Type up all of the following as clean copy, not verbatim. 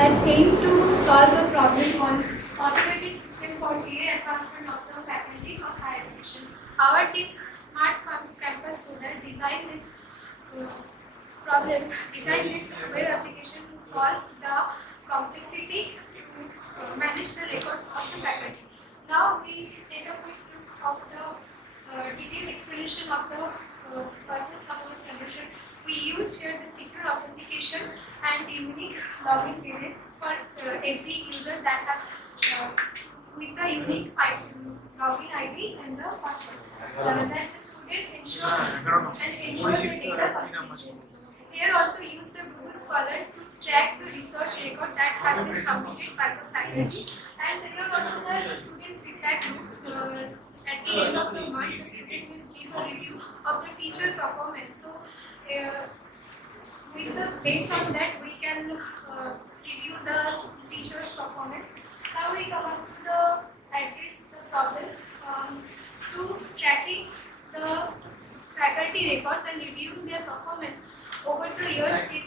that aim to solve a problem on automated system for career advancement of the faculty of higher education. Our team, Campus Coder, designed this designed this web application to solve the complexity to manage the record of the faculty. Now we take a quick look of the detailed explanation of the purpose of our solution. We used here the secure authentication and unique login pages for every user that have with the unique login ID and the password. That the student ensure the data confidentiality. Here also use the Google Scholar to track the research record that have been submitted by the faculty, and here also the student feedback loop. At the end of the month, the student will give a review of the teacher performance. So, based on that, we can review the teacher's performance. Now we come up to the address the problems to tracking the faculty records and reviewing their performance. Over the years, it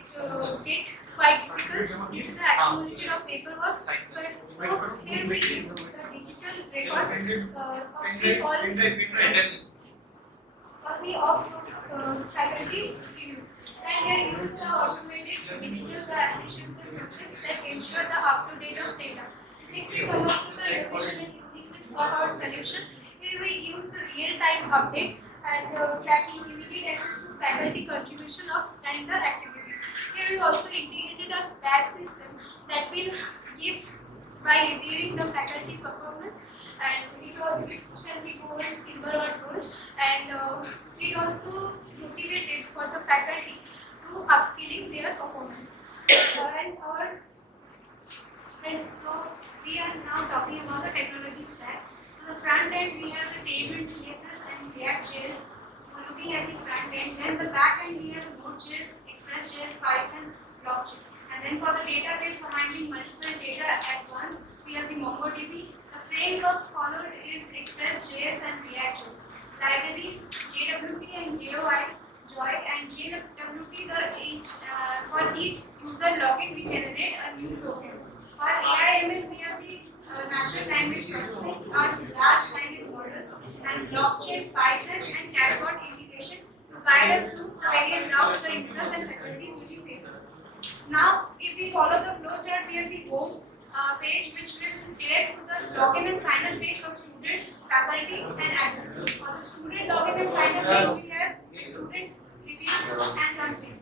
get quite difficult due to the accumulation of paperwork. But so here we use the digital record of the faculty reviews. And here use the automated digital efficiency process that ensure the up-to-date of data. Next we come up to the innovation and uniqueness of our solution. Here we use the real-time update and tracking immediate access to faculty contribution of and the activities. Here we also integrated a badge system that will give by reviewing the faculty performance, and it shall be gold, silver or bronze, and it also motivated for the faculty to upskilling their performance. And so we are now talking about the technology stack. So the front end we have the Tailwind CSS and React.js. Looking at the front end, then the back end we have Node.js, Express.js, Python, blockchain. And then for the database for handling multiple data at once, we have the MongoDB. The frameworks followed is Express.js and React.js. Libraries, JWT and Joy, and JWT for each user login we generate a new token. For AI/ML we have the natural language processing, or large language models, and blockchain, Python, and chatbot integration to guide us through the various routes the users and faculties will be facing. Now, if we follow the flow chart, we have the home page which will direct to the login and sign up page for students, faculty, and admin. For the student login and sign up page, we have the student review and content.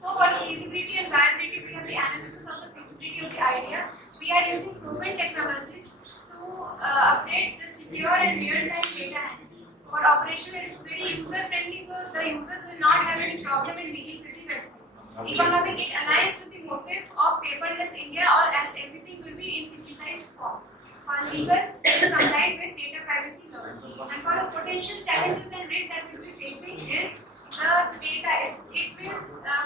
So, for the feasibility and viability, we have the analysis of the feasibility of the idea. We are using proven technologies to update the secure and real-time data handling. For operation, it is very user-friendly, so the users will not have any problem in dealing with the website. Economic, it aligns with the motive of paperless India, or as everything will be in digitized form. For legal, it is compliant with data privacy laws. And for the potential challenges and risks that we will be facing is the data. It will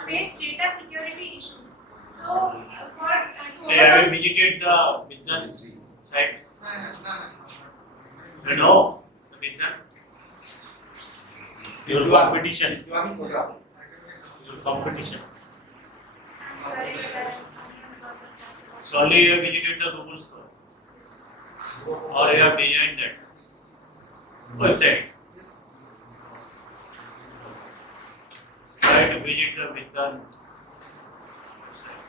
face data security issues. So, have you visited the Vidyan site? You know the Vidyan? Your competition. Your competition. So only you have visited the Google Store, or you have designed that website. Try to visit the Vidyan website.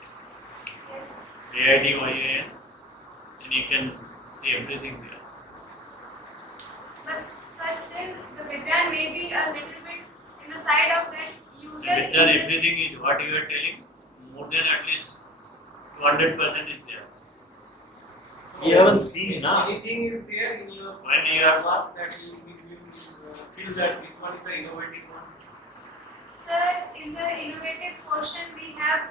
Yes. AIDYAN, and you can see everything there. But sir, still the Vidyan may be a little bit in the side of that user. Vidyan, everything is what you are telling. More than at least 200% is there. So You haven't seen, na? anything is there in your When you have work that you feel that this one is the innovative one? Sir, in the innovative portion we have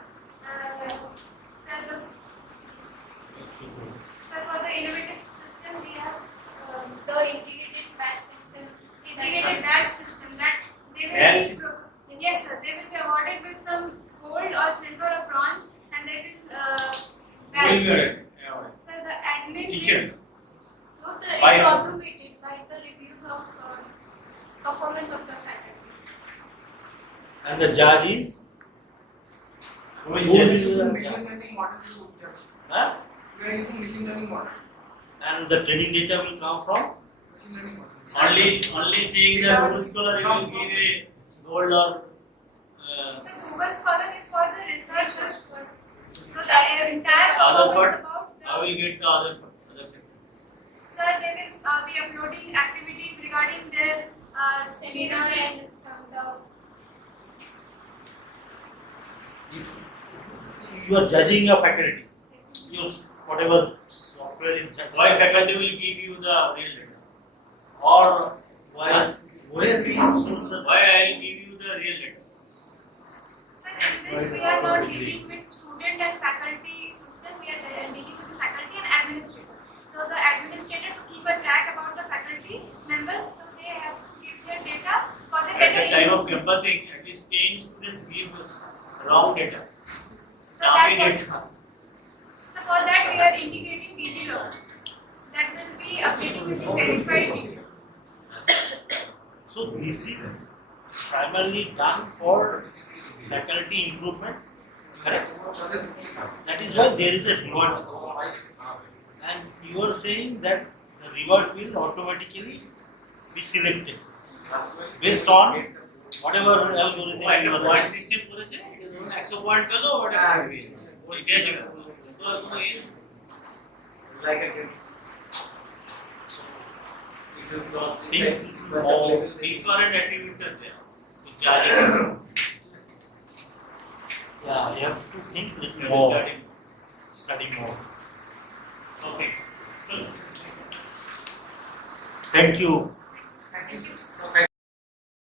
for the innovative system we have the integrated badge system. Integrated badge system that they will Badge be system? yes sir, they will be awarded with some gold or silver or bronze, and they will so the admin teacher. no sir, it's By automated by the review of performance of the faculty. And the judge is Who will We are judge? using machine learning model to judge. Huh? We are using machine learning model. And the training data will come from Machine learning model. only seeing the Google Scholar it will give a gold or So Google Scholar is for the researchers. So the entire other performance part. about I the will get the other sections. so they will be uploading activities regarding their seminar and the If you are judging a faculty, use whatever software is judged. Why faculty will give you the real data? Or why where we choose the why I will give you the real data? So in this we are not dealing with student and faculty system, we are dealing with the faculty and administrator. So the administrator to keep a track about the faculty members, so they have to give their data for the At better the time of input. campusing, at least 10 students give wrong data. So Copy that data. so for that we are integrating DigiLog that will be updating with the verified details. So this is primarily done for faculty improvement. Correct? That is why there is a reward system. And you are saying that the reward will automatically be selected based on whatever algorithm you are point system করেছে 100 point পেলো ওটা ওই পেয়ে যাবে তো কোনো Like a game. If you cross this think line, more different activities are there which are yeah you have to think little more study more okay so thank you Thank you. Okay.